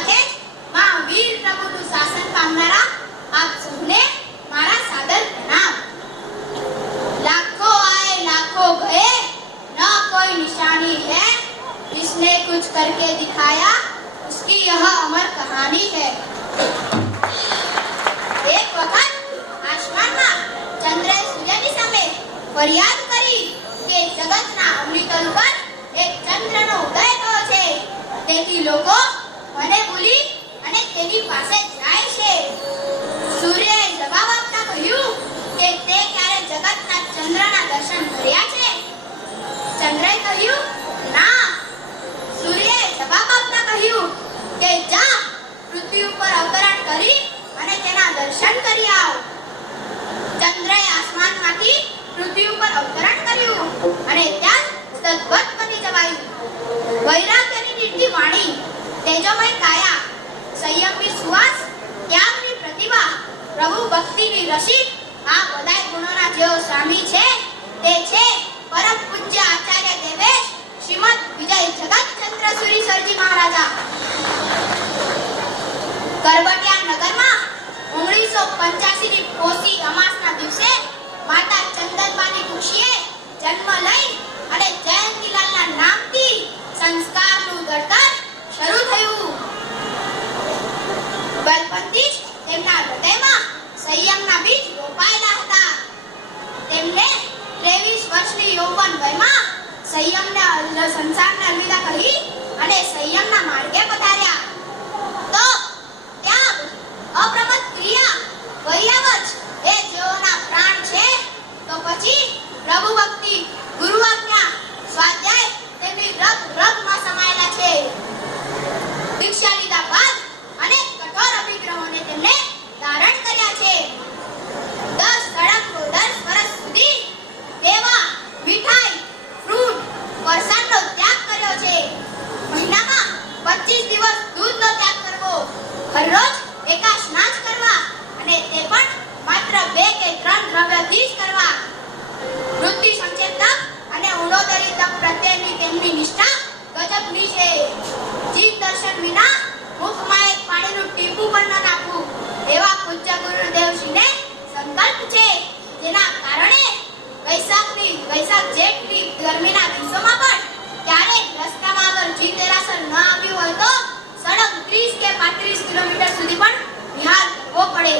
સાથે જ મહાવીર પ્રભુનું શાસન પામનારા આપ સૌને મારા સાદર પ્રણામ। लाखों आए लाखों गए न कोई निशानी है, जिसने कुछ करके दिखाया उसकी यह अमर कहानी है। एक वक्त आसमाનમાં ચંદ્રએ સૂર્યની સામે ફરિયાદ કરી કે જગતના અમૃતલ ઉપર એક ચંદ્રનો ઉદય થયો છે, તેથી લોકો મને ભૂલી અને તેની પાસે જાય છે। સૂર્યએ જવાબ આપતા કહ્યું કે તે ક્યારે જગતના ચંદ્રના દર્શન કર્યા છે? ચંદ્રએ કહ્યું ના। સૂર્યએ જવાબ આપતા કહ્યું કે જા પૃથ્વી ઉપર અવતરણ કરી અને તેના દર્શન કરી આવ। ચંદ્રએ આસમાનમાંથી પૃથ્વી ઉપર અવતરણ કર્યું અને ત્યાં સદવત બની જવાયું। વૈરાગ્યની નિર્મળ વાણી, તેજોમય કાયા, સંયમની સુવાસ, ત્યાગની પ્રતિભા, પ્રભુ ભક્તિની રસિક, આ બધા ગુણોના જેઓ સ્વામી છે તે છે પરમ પૂજ્ય આચાર્ય દેવેશ શ્રીમદ વિજય જગતચંદ્ર સુરી સરજી મહારાજા। કરબટિયા નગરમાં 1985 ની પોષી અમાસના દિવસે માતા ચંદનબાની કુશીએ જન્મ લઈ અને જયંતીલાલના નામથી સંસ્કારનું ઘડતર શરૂ થયું। બાળપણથી જ તેમના હૃદયમાં સંયમના બીજ રોપાયેલા હતા। તેમને 23 વર્ષની યૌવન વયમાં સંયમને સંસારને અલવિદા કહી અને સંયમના માર્ગે પધાર્યા। તો ત્યાગ, અપ્રમત્ત ક્રિયા, વૈરાવજ એ જેઓના પ્રાણ છે, તો પછી પ્રભુ ભક્તિ, ગુરુ આજ્ઞા, સ્વાધ્યાય તેમની રગ રગમાં સમાયેલા છે। દીક્ષા લીધા બાદ અનેક કઠોર અભિગ્રહોને તેમને ધારણ કર્યા છે। 10 વર્ષ સુધી દેવા, મીઠાઈ, ફ્રૂટ, ફરસાણનો ત્યાગ કર્યો છે। મહિનામાં 25 દિવસ દૂધનો ત્યાગ કરવો, હરરોજ એકાસ્નાન કરવા અને તે પણ માત્ર 2 કે 3 દ્રવ્યથી જ કરવા। વૃત્તિ સંક્ષેપ તપ અને ઉણોદરી તપ પ્રત્યેની તેમની નિષ્ઠા ગજબની છે। જીત દર્શન વિના મુખમાં એક પાણીનું ટીપું પણ ન નાખવું એવા પૂજ્ય ગુરુદેવશ્રીને સંકલ્પ છે, જેના કારણે વૈશાખ જેઠની ગરમીના દિવસોમાં પણ ક્યારેક રસ્તામાં અગર જીત દેરાસર ન આવ્યું હોય તો સડક 30 કે 35 કિલોમીટર સુધી પણ વિહાર કરવો પડે।